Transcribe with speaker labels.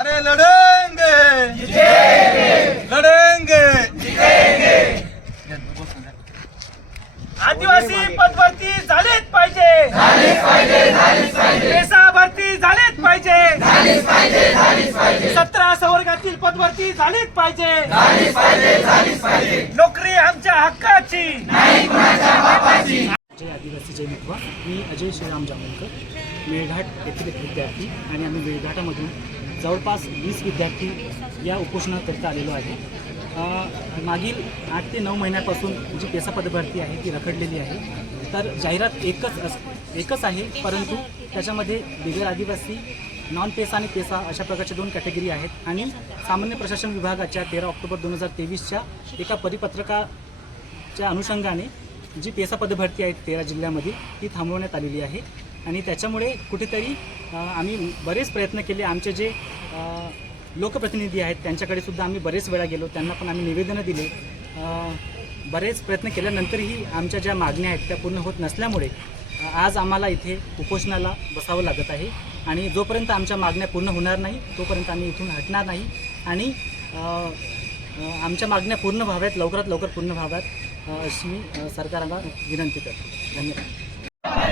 Speaker 1: अरे लढेंगे. लढेंगे.
Speaker 2: आदिवासी पदभरती झालीच पाहिजे. पेसा भरती झालीच पाहिजे. सतरा संवर्गातील पदभरती झालीच पाहिजे. नोकरी आमच्या हक्काची.
Speaker 3: जय आदिवासी जय मी अजय श्रीराम जांभेकर मेळघाट येथील विद्यार्थी आणि आम्ही मेळघाटामधून जवळपास वीस विद्यार्थी या उपोषणाकरिता आलेलो आहे. मागील आठ ते नऊ महिन्यापासून जी पेसा पदभरती आहे ती रखडलेली आहे. तर जाहिरात एकच अस एकच आहे परंतु त्याच्यामध्ये बिगर आदिवासी नॉन पेसा आणि पेसा अशा प्रकारच्या दोन कॅटेगरी आहेत आणि सामान्य प्रशासन विभागाच्या तेरा ऑक्टोबर दोन हजार तेवीसच्या एका परिपत्रकाच्या अनुषंगाने जी पेसा पदभरती आहे तेरा जिल्ह्यामध्ये ती थांबवण्यात आलेली आहे. आणि त्याच्यामुळे कुठेतरी आम्ही बरेच प्रयत्न केले. आमचे जे लोकप्रतिनिधी आहेत त्यांच्याकडे सुद्धा आम्ही बरेच वेळा गेलो. त्यांना पण आम्ही निवेदनं दिले. बरेच प्रयत्न केल्यानंतरही आमच्या ज्या मागण्या आहेत त्या पूर्ण होत नसल्यामुळे आज आम्हाला इथे उपोषणाला बसावं लागत आहे. आणि जोपर्यंत आमच्या मागण्या पूर्ण होणार नाही तोपर्यंत आम्ही इथून हटणार नाही. आणि आमच्या मागण्या पूर्ण व्हाव्यात लवकरात लवकर पूर्ण व्हाव्यात अशी मी सरकारला विनंती करतो. धन्यवाद.